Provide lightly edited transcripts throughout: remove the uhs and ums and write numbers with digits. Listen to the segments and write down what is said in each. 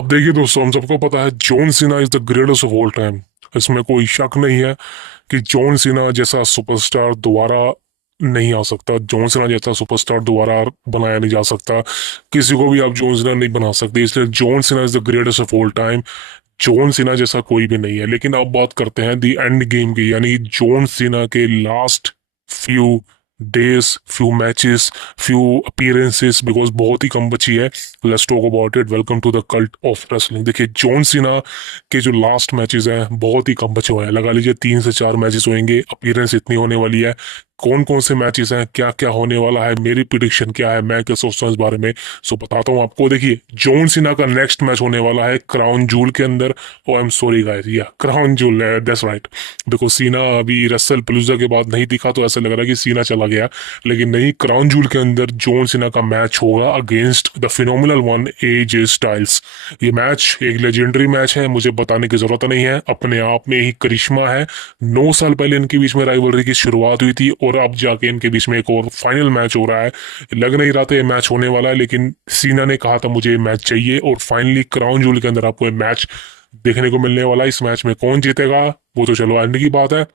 अब देखिए दोस्तों, हम सबको पता है John Cena is the greatest of all time. इसमें कोई शक नहीं है कि जॉन सीना जैसा सुपरस्टार दोबारा नहीं आ सकता। जॉन सीना जैसा सुपरस्टार दोबारा बनाया नहीं जा सकता। किसी को भी आप जॉन सीना नहीं बना सकते, इसलिए John Cena is the greatest of all time. John Cena जैसा कोई भी नहीं है। लेकिन अब बात करते हैं दी एंड गेम की, यानी जॉन सीना के last few days, few matches, few appearances, because बहुत ही कम बची है। Let's talk about it. Welcome to the cult of wrestling. देखिए, जॉन सीना के जो लास्ट मैचेस हैं बहुत ही कम बचे हुए हैं। लगा लीजिए 3 से 4 मैचेस होंगे, अपीयरेंस इतनी होने वाली है। कौन कौन से मैचेस हैं, क्या क्या होने वाला है, मेरी प्रिडिक्शन क्या है, मैं क्या सोचता हूँ इस बारे में, सो बताता हूँ आपको। देखिए, जॉन सीना का नेक्स्ट मैच होने वाला है क्राउन जूल के अंदर। ओ आई एम सॉरी गाइस, या crown joule, that's right. Because सीना अभी रसल पलूजा के बाद नहीं दिखा तो ऐसा लग रहा है कि सीना चला गया, लेकिन नहीं, क्राउन जूल के अंदर जॉन सीना का मैच होगा against the phenomenal one AJ Styles. ये मैच एक लेजेंडरी मैच है, मुझे बताने की जरूरत नहीं है, अपने आप में ही करिश्मा है। 9 साल पहले इनके बीच में राइवलरी की शुरुआत हुई थी और अब जाके इनके बीच में एक और फाइनल मैच हो रहा है। लग नहीं रहा था ये मैच होने वाला है, लेकिन सीना ने कहा था मुझे ये मैच चाहिए और फाइनली क्राउन जूल के अंदर आपको ये मैच देखने को मिलने वाला है। इस मैच में कौन जीतेगा वो तो चलो एंड की बात है,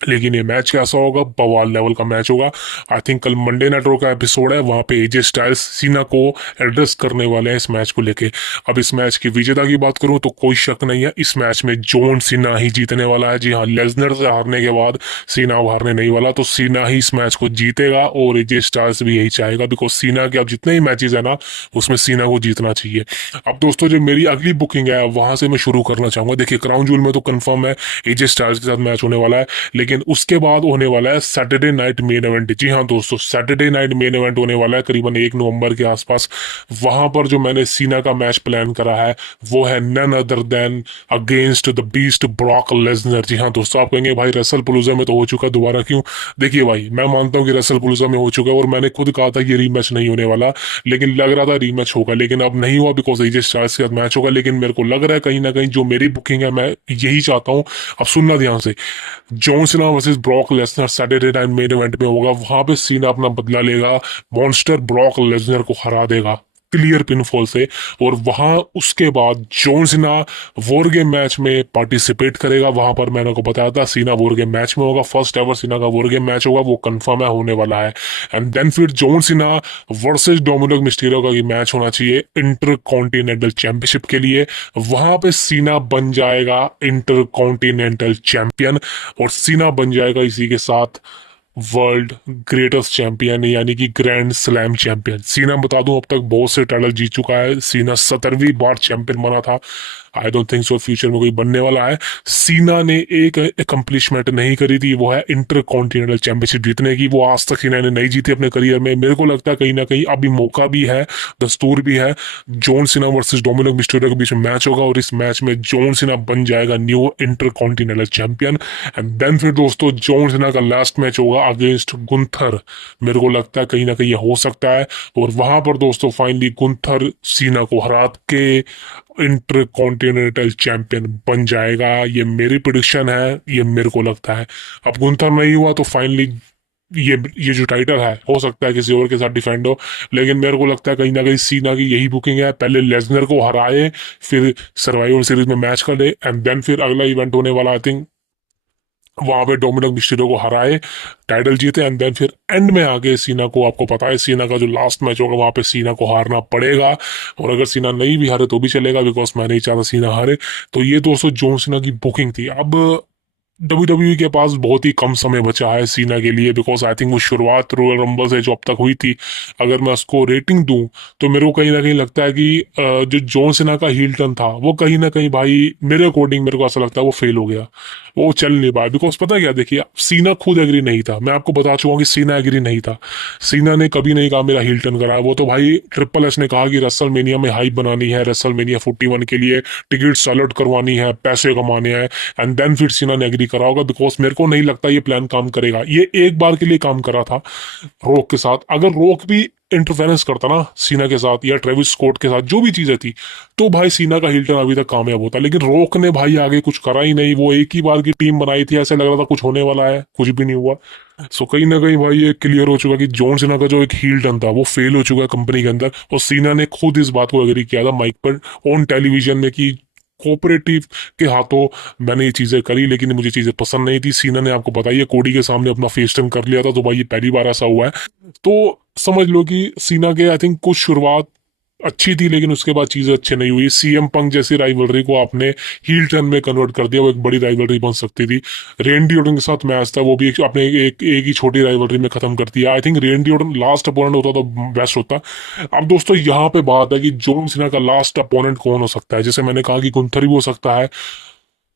लेकिन ये मैच कैसा होगा, बवाल लेवल का मैच होगा। आई थिंक कल मंडे नाइट रॉ का एपिसोड है, वहां पे एजे स्टाइल्स सीना को एड्रेस करने वाले हैं इस मैच को लेके। अब इस मैच की विजेता की बात करूं तो कोई शक नहीं है, इस मैच में जॉन सीना ही जीतने वाला है। जी हाँ, लेजनर से हारने के बाद सीना हारने नहीं वाला, तो सीना ही इस मैच को जीतेगा और एजे स्टाइल्स भी यही चाहेगा, बिकॉज सीना के अब जितने ही मैचेस है ना, उसमें सीना को जीतना चाहिए। अब दोस्तों, जो मेरी अगली बुकिंग है वहां से मैं शुरू करना चाहूंगा। देखिए, क्राउन जूल में तो कंफर्म है एजे स्टाइल्स के साथ मैच होने वाला है, लेकिन उसके बाद होने वाला है सैटरडे नाइट मेन इवेंट। जी हाँ दोस्तों, सैटरडे नाइट मेन इवेंट होने वाला है करीबन 1 नवंबर के आसपास। वहां पर जो मैंने सीना का मैच प्लान करा है वो है none other than against the beast Brock Lesnar. जी हाँ दोस्तों, आप कहेंगे भाई रसल पुलुजा में तो हो चुका, दोबारा क्यों? देखिए भाई, मैं मानता हूँ कि रसल पुलुजा में हो चुका है और मैंने खुद कहा था कि रीमैच नहीं होने वाला, लेकिन लग रहा था रीमैच होगा, लेकिन अब नहीं हुआ बिकॉज एजे स्टाइल्स के साथ मैच होगा। लेकिन मेरे को लग रहा है कहीं ना कहीं जो मेरी बुकिंग है मैं यही चाहता हूँ। अब सुनना ध्यान से, John Cena versus Brock Lesnar Saturday night main event में होगा। वहां पे सीना अपना बदला लेगा, मॉन्स्टर ब्रॉक लेसनर को हरा देगा क्लियर पिनफॉल से। और वहां उसके बाद John Cena war game match में पार्टिसिपेट करेगा। वहां पर मैंने को बताया था सीना वॉर गेम मैच में होगा, फर्स्ट एवर सीना का वॉर गेम मैच होगा, वो कंफर्म है होने वाला है। एंड देन फिर John Cena versus Dominik Mysterio का ये मैच होना चाहिए इंटर कॉन्टिनेंटल चैंपियनशिप के लिए। वहां पे सीना बन जाएगा इंटर कॉन्टिनेंटल चैंपियन और सीना बन जाएगा इसी के साथ वर्ल्ड ग्रेटेस्ट चैंपियन, यानी कि ग्रैंड स्लैम चैंपियन। सीना बता दूं अब तक बहुत से टाइटल जीत चुका है। सीना 17वीं बार चैंपियन बना था। I don't think so future में कोई बनने वाला है। सीना ने एक अकम्पलिशमेंट नहीं करी थी, वो है इंटर कॉन्टिनेंटल चैंपियनशिप जीतने की। वो आज तक सीना ने नहीं जीती अपने करियर में। मेरे को लगता है कहीं ना कहीं अभी मौका भी है, दस्तूर भी है। John Cena versus Dominik Mysterio के बीच में मैच होगा और इस मैच में जॉन सीना बन जाएगा new intercontinental champion. And then फिर दोस्तों जॉन सीना का लास्ट मैच होगा अगेंस्ट गुंथर। मेरे को लगता है कहीं ना कहीं ये हो सकता है और वहां पर दोस्तों फाइनली गुंथर सीना को हरा के इंटर कॉन्टिनेंटल चैंपियन बन जाएगा। ये मेरी प्रिडिक्शन है, ये मेरे को लगता है। अब गुंथर नहीं हुआ तो फाइनली ये जो टाइटल है हो सकता है किसी और के साथ डिफेंड हो, लेकिन मेरे को लगता है कहीं ना कहीं सीना की यही बुकिंग है, पहले लेसनर को हराए, फिर सर्वाइवल सीरीज में मैच कर ले एंड देन फिर अगला इवेंट होने वाला आई थिंक वहां पे डोमिनिक मिस्टीरियो को हराए, टाइटल जीते एंड देन फिर एंड में आगे सीना को, आपको पता है सीना का जो लास्ट मैच होगा वहां पे सीना को हारना पड़ेगा। और अगर सीना नहीं भी हारे तो भी चलेगा, बिकॉज मैं नहीं चाहता सीना हारे। तो ये दोस्तों जॉन सीना की बुकिंग थी। अब WWE के पास बहुत ही कम समय बचा है सीना के लिए, बिकॉज आई थिंक वो शुरुआत रॉयल रंबल से जो अब तक हुई थी, अगर मैं उसको रेटिंग दूं तो मेरे को कहीं ना कहीं लगता है कि जो जॉन सीना का हील टर्न था वो कहीं ना कहीं भाई मेरे अकॉर्डिंग मेरे को ऐसा लगता है वो फेल हो गया, वो चल नहीं पाया। बिकॉज पता क्या, देखिए सीना खुद एग्री नहीं था, मैं आपको बता चुका हूँ कि सीना एग्री नहीं था। सीना ने कभी नहीं कहा मेरा हील टर्न करा है, वो तो भाई ट्रिपल एच ने कहा कि रेसल मेनिया में हाइप बनानी है, रेसल मेनिया 41 के लिए टिकट सैलड करवानी है, पैसे कमाने हैं, एंड देन फिर सीना ने एग्री करा होगा। बिकॉज मेरे को नहीं लगता ये प्लान काम करेगा। ये एक बार के लिए काम करा था रोक के साथ, अगर रोक भी इंटरफेरेंस करता ना सीना के साथ या ट्रेविस स्कॉट के साथ, जो भी चीजें थी, तो भाई सीना का हिल टर्न अभी तक कामयाब होता। लेकिन रॉक ने भाई आगे कुछ करा ही नहीं। वो एक ही बार की टीम बनाई थी, ऐसे लग रहा था कुछ होने वाला है, कुछ भी नहीं हुआ। सो कहीं ना कहीं भाई ये क्लियर हो चुका कि जॉन सीना का जो एक हील टर्न था वो फेल हो चुका है कंपनी के अंदर। और सीना ने खुद इस बात को एग्री किया था माइक पर ऑन टेलीविजन में कि कोऑपरेटिव के हाथों मैंने ये चीजें करी, लेकिन मुझे चीजें पसंद नहीं थी। सीना ने आपको बताइए कोडी के सामने अपना फेस टर्न कर लिया था, तो भाई ये पहली बार ऐसा हुआ है। तो समझ लो कि सीना के आई थिंक कुछ शुरुआत अच्छी थी, लेकिन उसके बाद चीजें अच्छी नहीं हुई। सीएम पंक जैसी राइवलरी को आपने हील टर्न में कन्वर्ट कर दिया, वो एक बड़ी राइवलरी बन सकती थी। रेंडी ऑर्टन के साथ मैच था, वो भी आपने एक ही छोटी राइवलरी में खत्म कर दिया। I think रेंडी Orton last opponent होता तो बेस्ट होता। अब दोस्तों यहाँ पे बात है कि जॉन सीना का लास्ट अपोनेंट कौन हो सकता है। जैसे मैंने कहा कि गुंथर भी हो सकता है,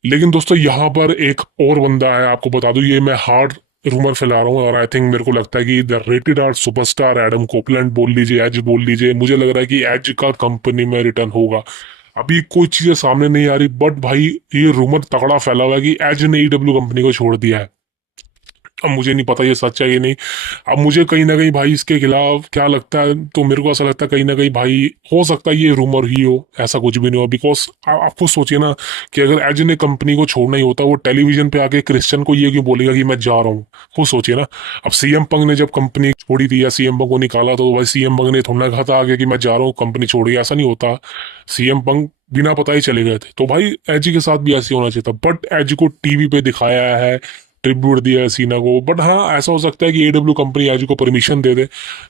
लेकिन दोस्तों यहाँ पर एक और बंदा है, आपको बता दूं, ये मैं हार्ड रूमर फैला रहा हूँ और आई थिंक मेरे को लगता है कि the rated R superstar Adam Copeland बोल लीजिए, एज बोल लीजिए, मुझे लग रहा है कि एज का कंपनी में रिटर्न होगा। अभी कोई चीजें सामने नहीं आ रही, बट भाई ये रूमर तगड़ा फैला हुआ है कि एज ने ईडब्ल्यू कंपनी को छोड़ दिया है। अब मुझे नहीं पता ये सच है कि नहीं। अब मुझे कहीं ना कहीं भाई इसके खिलाफ क्या लगता है, तो मेरे को ऐसा लगता है कहीं ना कहीं भाई हो सकता है ये रूमर ही हो, ऐसा कुछ भी नहीं हो। बिकॉज आप खुद सोचिए ना कि अगर एज ने कंपनी को छोड़ना ही होता, वो टेलीविजन पे आके क्रिश्चियन को ये क्यों बोलेगा कि मैं जा रहा हूँ। खुद सोचिए ना। अब सीएम पंग ने जब कंपनी छोड़ी थी या सीएम पंग को निकाला, तो भाई सीएम पंग ने थोड़ा कहा था आगे कि मैं जा रहा हूँ कंपनी छोड़ गया, ऐसा नहीं होता। सीएम पंग बिना पता ही चले गए थे। तो भाई एज के साथ भी ऐसे होना चाहिए था, बट एज को टीवी पे दिखाया है, ट्रिब्यूट दिया है सीना को। बट हाँ, ऐसा हो सकता है कि एडब्ल्यू कंपनी एज को परमिशन दे दे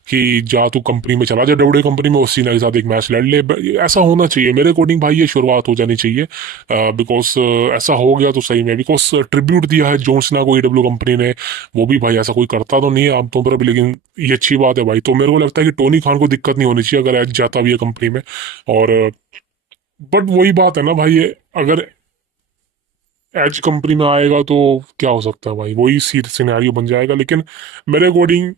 कि जा तू कंपनी में चला जा, डब्ल्यू कंपनी में, और सीना के साथ एक मैच लड़ ले। ऐसा होना चाहिए मेरे अकॉर्डिंग भाई, ये शुरुआत हो जानी चाहिए। बिकॉज ऐसा हो गया तो सही में, बिकॉज ट्रिब्यूट दिया है जॉन सीना को एडब्ल्यू कंपनी ने। वो भी भाई ऐसा कोई करता तो नहीं है आमतौर पर भी, लेकिन ये अच्छी बात है भाई। तो मेरे को लगता है कि टोनी खान को दिक्कत नहीं होनी चाहिए अगर एज जाता भी है कंपनी में। और बट वही बात है ना भाई, अगर एज कंपनी में आएगा तो क्या हो सकता है भाई, वही सिनेरियो बन जाएगा। लेकिन मेरे अकॉर्डिंग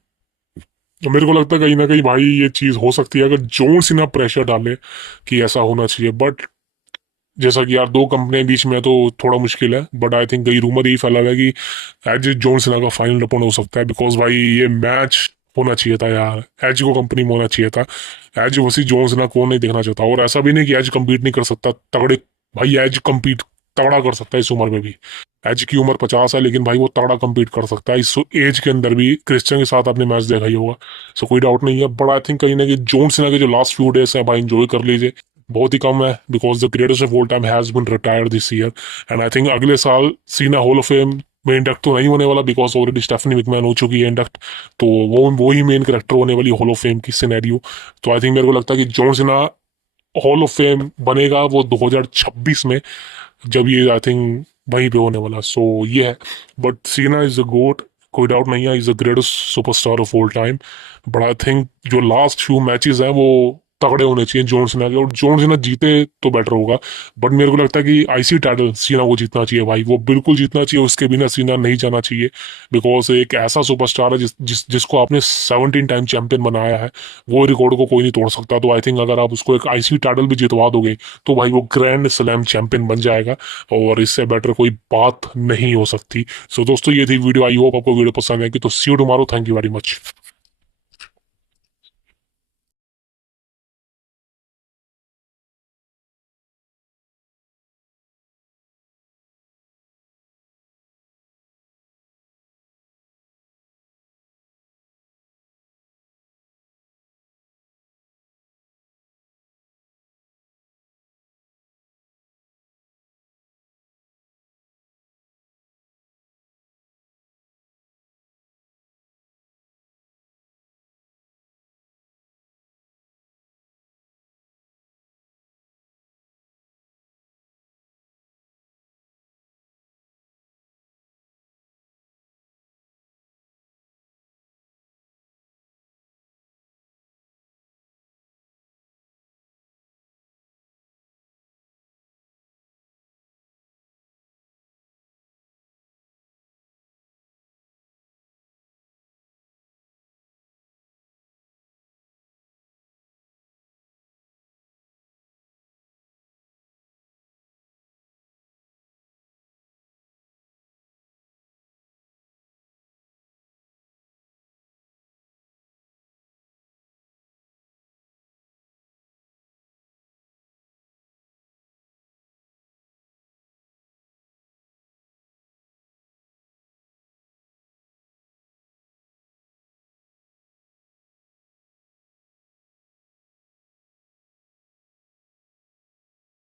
मेरे को लगता है कहीं ना कहीं भाई ये चीज हो सकती है अगर जॉन सीना प्रेशर डाले कि ऐसा होना चाहिए। बट जैसा कि यार दो कंपनियां बीच में है तो थोड़ा मुश्किल है। बट आई थिंक कई रूमर यही फैला हुआ है कि एज जॉन सीना का फाइनल अपोनेंट हो सकता है। बिकॉज भाई ये मैच होना चाहिए था यार, एज को कंपनी में होना चाहिए था। एज वसी जॉन सीना कौन नहीं देखना चाहता। और ऐसा भी नहीं कि एज कम्पीट नहीं कर सकता, तगड़े भाई एज कम्पीट तगड़ा कर सकता है इस उम्र में भी। एज की उम्र 50 है, लेकिन भाई वो तगड़ा कम्पीट कर सकता है इस एज के अंदर भी। क्रिश्चियन के साथ आपने मैच देखा ही होगा, सो कोई डाउट नहीं है। बट आई थिंक कहीं ना कहीं जॉन सीना के जो लास्ट फ्यू डेज हैं भाई इंजॉय कर लीजिए, बहुत ही कम है। Because the greatest of all time has been retired this year. And I think अगले साल सीना हॉल ऑफ फेम में इंडक्ट तो नहीं होने वाला, बिकॉज ऑलरेडी स्टेफनी मैकमैन हो चुकी है इंडक्ट। तो वो ही मेन करेक्टर होने वाली हॉल ऑफ फेम की सिनेरियो। तो आई थिंक मेरे को लगता है कि John Cena hall of fame बनेगा वो 2026 में, जब ये आई थिंक वहीं पे होने वाला। सो ये है। बट सीना इज अ गोट, कोई डाउट नहीं है, is the greatest superstar of all time. But I think जो लास्ट फ्यू मैचेस हैं वो तगड़े होने चाहिए जॉन सीना के, और जॉन सीना जीते तो बेटर होगा। बट मेरे को लगता है कि आईसी टाइटल सीना को जीतना चाहिए भाई, वो बिल्कुल जीतना चाहिए, उसके बिना सीना नहीं जाना चाहिए। बिकॉज एक ऐसा सुपरस्टार है जिसको आपने 17 टाइम चैंपियन बनाया है, वो रिकॉर्ड को कोई नहीं तोड़ सकता। तो आई थिंक अगर आप उसको एक आईसी टाइटल भी जितवा दोगे तो भाई वो ग्रैंड स्लैम चैंपियन बन जाएगा, और इससे बेटर कोई बात नहीं हो सकती। सो दोस्तों ये थी वीडियो, आई होप आपको वीडियो पसंद आएगी। तो see you tomorrow, thank you very much.